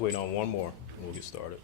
Just waiting on one more, and we'll get started.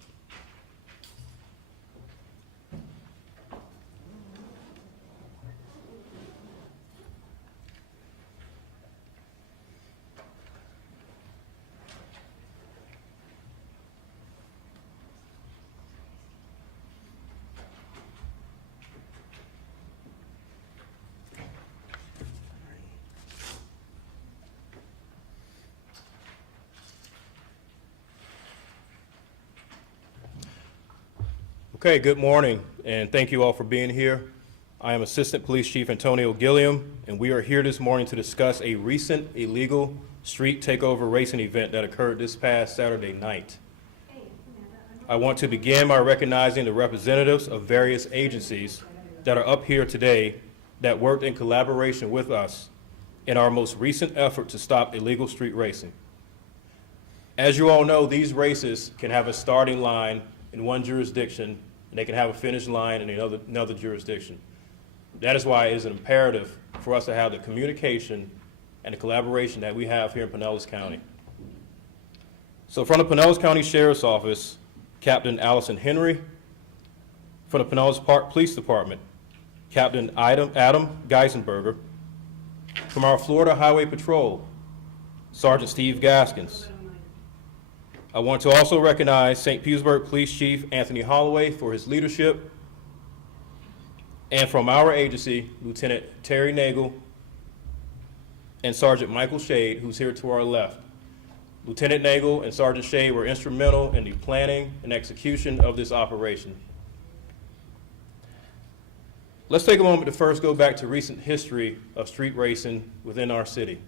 Okay, good morning, and thank you all for being here. I am Assistant Police Chief Antonio Gilliam, and we are here this morning to discuss a recent illegal street takeover racing event that occurred this past Saturday night. I want to begin by recognizing the representatives of various agencies that are up here today that worked in collaboration with us in our most recent effort to stop illegal street racing. As you all know, these races can have a starting line in one jurisdiction, and they can have a finish line in another jurisdiction. That is why it is imperative for us to have the communication and the collaboration that we have here in Pinellas County. So from the Pinellas County Sheriff's Office, Captain Allison Henry. From the Pinellas Park Police Department, Captain Adam Geisenberger. From our Florida Highway Patrol, Sergeant Steve Gaskins. I want to also recognize St. Petersburg Police Chief Anthony Holloway for his leadership, and from our agency, Lieutenant Terry Nagel and Sergeant Michael Shade, who's here to our left. Lieutenant Nagel and Sergeant Shade were instrumental in the planning and execution of this operation. Let's take a moment to first go back to recent history of street racing within our city.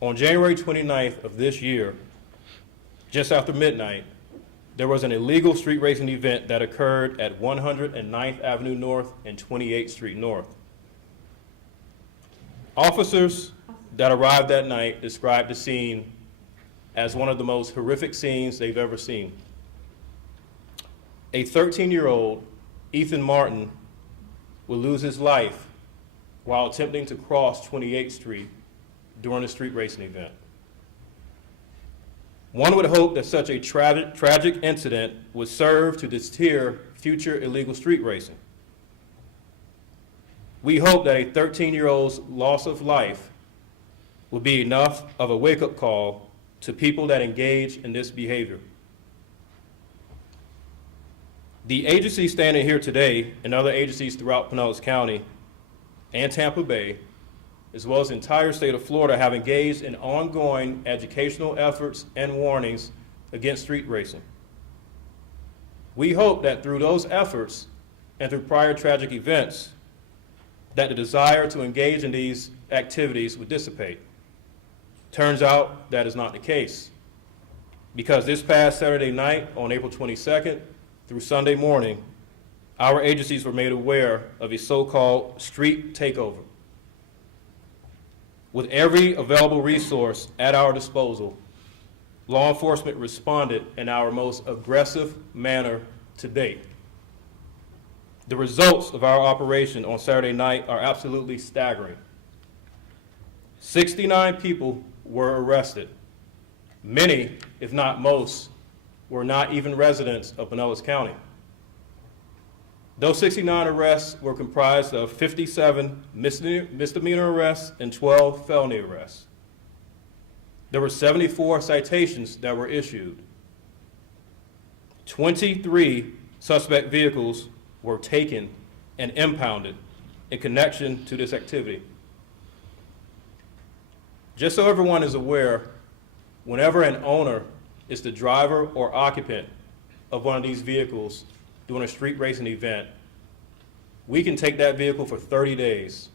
On January 29th of this year, just after midnight, there was an illegal street racing event that occurred at 109th Avenue North and 28th Street North. Officers that arrived that night described the scene as one of the most horrific scenes they've ever seen. A 13-year-old, Ethan Martin, would lose his life while attempting to cross 28th Street during a street racing event. One would hope that such a tragic incident would serve to deter future illegal street racing. We hope that a 13-year-old's loss of life will be enough of a wake-up call to people that engage in this behavior. The agencies standing here today and other agencies throughout Pinellas County and Tampa Bay, as well as the entire state of Florida, have engaged in ongoing educational efforts and warnings against street racing. We hope that through those efforts and through prior tragic events, that the desire to engage in these activities would dissipate. Turns out that is not the case, because this past Saturday night on April 22nd through Sunday morning, our agencies were made aware of a so-called street takeover. With every available resource at our disposal, law enforcement responded in our most aggressive manner to date. The results of our operation on Saturday night are absolutely staggering. 69 people were arrested. Many, if not most, were not even residents of Pinellas County. Those 69 arrests were comprised of 57 misdemeanor arrests and 12 felony arrests. There were 74 citations that were issued. 23 suspect vehicles were taken and impounded in connection to this activity. Just so everyone is aware, whenever an owner is the driver or occupant of one of these vehicles during a street racing event, we can take that vehicle for 30 days.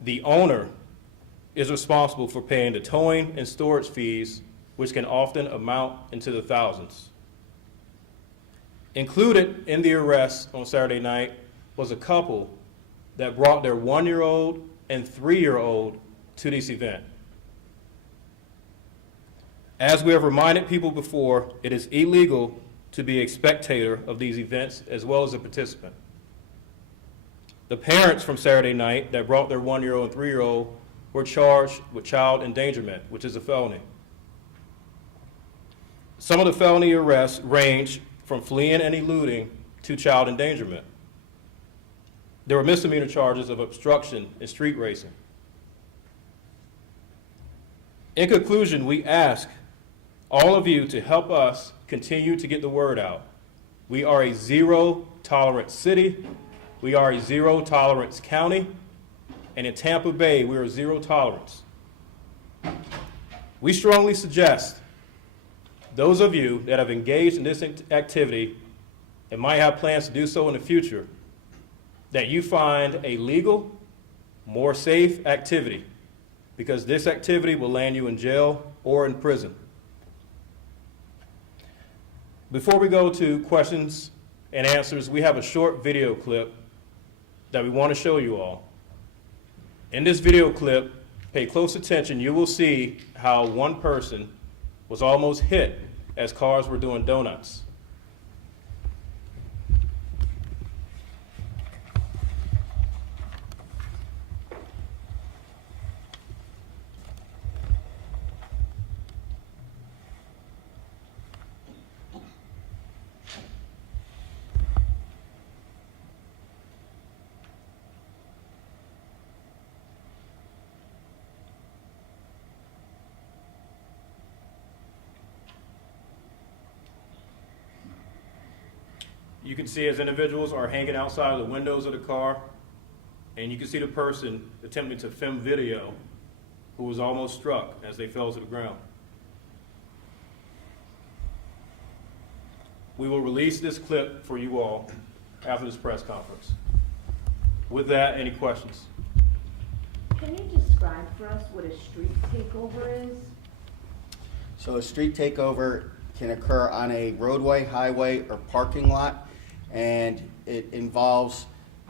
The owner is responsible for paying the towing and storage fees, which can often amount into the thousands. Included in the arrest on Saturday night was a couple that brought their 1-year-old and 3-year-old to this event. As we have reminded people before, it is illegal to be a spectator of these events as well as a participant. The parents from Saturday night that brought their 1-year-old and 3-year-old were charged with child endangerment, which is a felony. Some of the felony arrests range from fleeing and eluding to child endangerment. There were misdemeanor charges of obstruction and street racing. In conclusion, we ask all of you to help us continue to get the word out. We are a zero-tolerance city. We are a zero-tolerance county. And in Tampa Bay, we are zero tolerance. We strongly suggest those of you that have engaged in this activity and might have plans to do so in the future, that you find a legal, more safe activity, because this activity will land you in jail or in prison. Before we go to questions and answers, we have a short video clip that we want to show you all. In this video clip, pay close attention. You will see how one person was almost hit as cars were doing donuts. You can see as individuals are hanging outside of the windows of the car, and you can see the person attempting to film video who was almost struck as they fell to the ground. We will release this clip for you all after this press conference. With that, any questions? Can you describe for us what a street takeover is? So a street takeover can occur on a roadway, highway, or parking lot, and it involves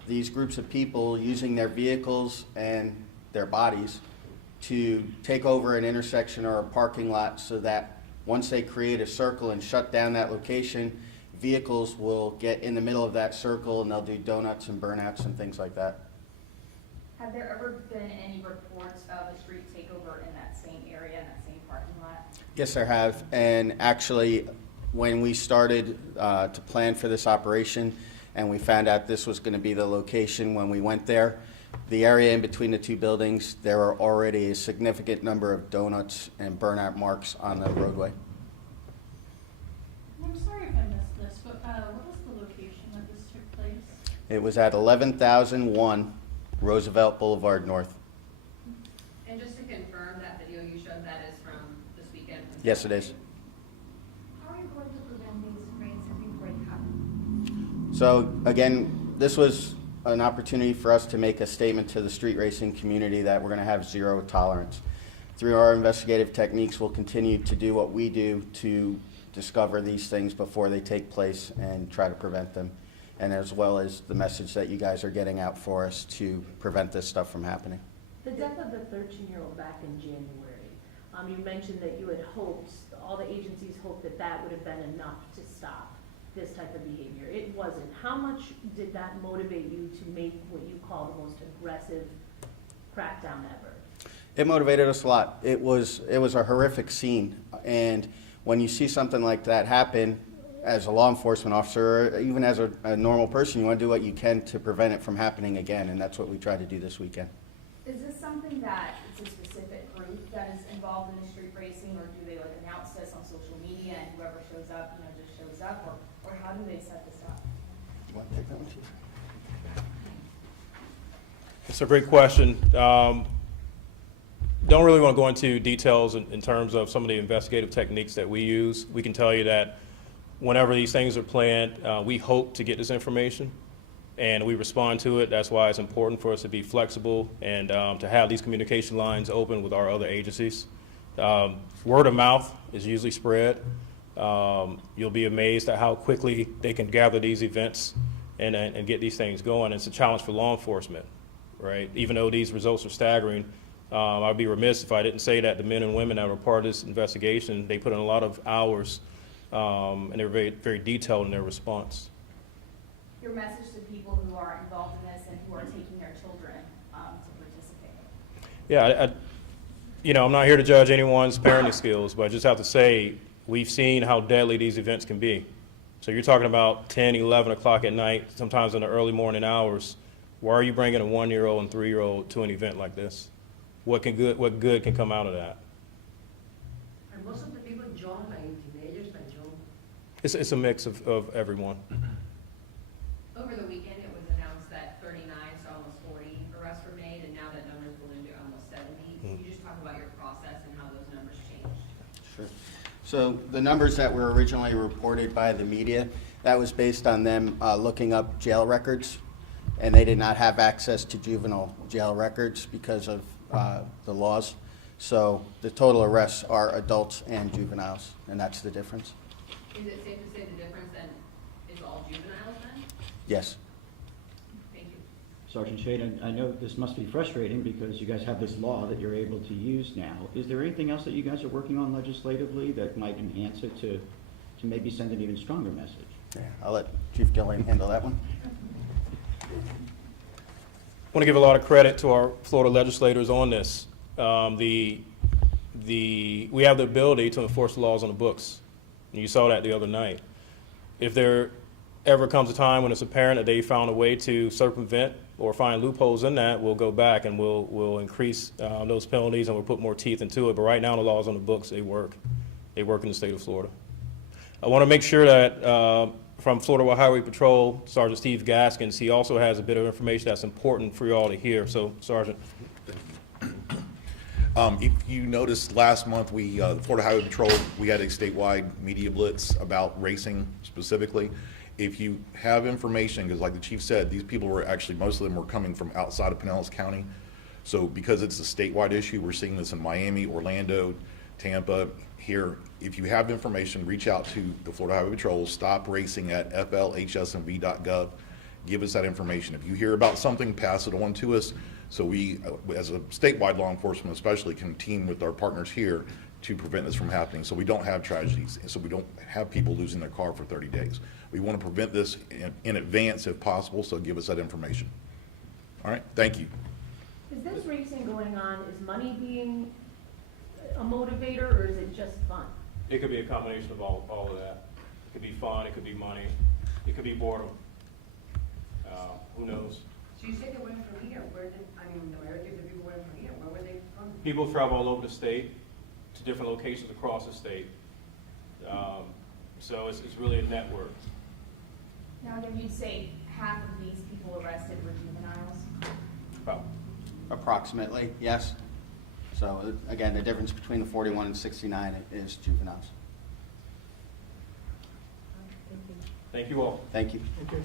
these groups of people using their vehicles and their bodies to take over an intersection or a parking lot, so that once they create a circle and shut down that location, vehicles will get in the middle of that circle and they'll do donuts and burnouts and things like that. Have there ever been any reports of a street takeover in that same area, in that same parking lot? Yes, there have, and actually when we started to plan for this operation and we found out this was going to be the location when we went there, the area in between the two buildings, there were already a significant number of donuts and burnout marks on the roadway. I'm sorry if I missed this, but what was the location that this took place? It was at 11,001 Roosevelt Boulevard North. And just to confirm, that video you showed, that is from this weekend? Yes, it is. How are you going to prevent these rates from break up? So again, this was an opportunity for us to make a statement to the street racing community that we're going to have zero tolerance. Through our investigative techniques, we'll continue to do what we do to discover these things before they take place and try to prevent them, and as well as the message that you guys are getting out for us to prevent this stuff from happening. The death of the 13-year-old back in January, you mentioned that you had hoped, all the agencies hoped that that would have been enough to stop this type of behavior. It wasn't. How much did that motivate you to make what you call the most aggressive crackdown ever? It motivated us a lot. It was a horrific scene, and when you see something like that happen, as a law enforcement officer, or even as a normal person, you want to do what you can to prevent it from happening again, and that's what we tried to do this weekend. Is this something that it's a specific group that is involved in the street racing, or do they like announce this on social media and whoever shows up, just shows up, or how do they set this up? You want to take that one, Chief? It's a great question. Don't really want to go into details in terms of some of the investigative techniques that we use. We can tell you that whenever these things are planned, we hope to get this information and we respond to it. That's why it's important for us to be flexible and to have these communication lines open with our other agencies. Word of mouth is usually spread. You'll be amazed at how quickly they can gather these events and get these things going. It's a challenge for law enforcement, right? Even though these results are staggering, I'd be remiss if I didn't say that the men and women that were part of this investigation, they put in a lot of hours, and they're very, very detailed in their response. Your message to people who are involved in this and who are taking their children to participate? Yeah, I'm not here to judge anyone's parenting skills, but I just have to say, we've seen how deadly these events can be. So you're talking about 10, 11 o'clock at night, sometimes in the early morning hours. Why are you bringing a 1-year-old and 3-year-old to an event like this? What good can come out of that? And most of the people young, like teenagers and young. It's a mix of everyone. Over the weekend, it was announced that 39, so almost 40 arrests were made, and now that number's ballooned to almost 70. Can you just talk about your process and how those numbers changed? Sure. So the numbers that were originally reported by the media, that was based on them looking up jail records, and they did not have access to juvenile jail records because of the laws. So the total arrests are adults and juveniles, and that's the difference. Is it safe to say the difference then is all juveniles then? Yes. Thank you. Sergeant Shade, I know this must be frustrating because you guys have this law that you're able to use now. Is there anything else that you guys are working on legislatively that might enhance it to maybe send an even stronger message? Yeah, I'll let Chief Gilliam handle that one. I want to give a lot of credit to our Florida legislators on this. We have the ability to enforce the laws on the books. And you saw that the other night. If there ever comes a time when it's apparent that they found a way to circumvent or find loopholes in that, we'll go back and we'll increase those penalties and we'll put more teeth into it. But right now, the laws on the books, they work. They work in the state of Florida. I want to make sure that from Florida Highway Patrol, Sergeant Steve Gaskins, he also has a bit of information that's important for you all to hear. So, Sergeant. If you noticed last month, Florida Highway Patrol, we had a statewide media blitz about racing specifically. If you have information, because like the chief said, these people were actually, most of them were coming from outside of Pinellas County. So because it's a statewide issue, we're seeing this in Miami, Orlando, Tampa, here. If you have information, reach out to the Florida Highway Patrol, stop racing at flhsmv.gov. Give us that information. If you hear about something, pass it on to us. So we, as a statewide law enforcement especially, can team with our partners here to prevent this from happening. So we don't have tragedies, and so we don't have people losing their car for 30 days. We want to prevent this in advance if possible, so give us that information. All right, thank you. Is this racing going on, is money being a motivator, or is it just fun? It could be a combination of all of that. It could be fun, it could be money, it could be boredom. Who knows? So you said they went from here, where did, I mean, the majority of the people went from here, where were they from? People travel all over the state to different locations across the state. So it's really a network. Now, then you'd say half of these people arrested were juveniles? About Approximately, yes. So again, the difference between the 41 and 69 is juveniles. Thank you all. Thank you. Okay.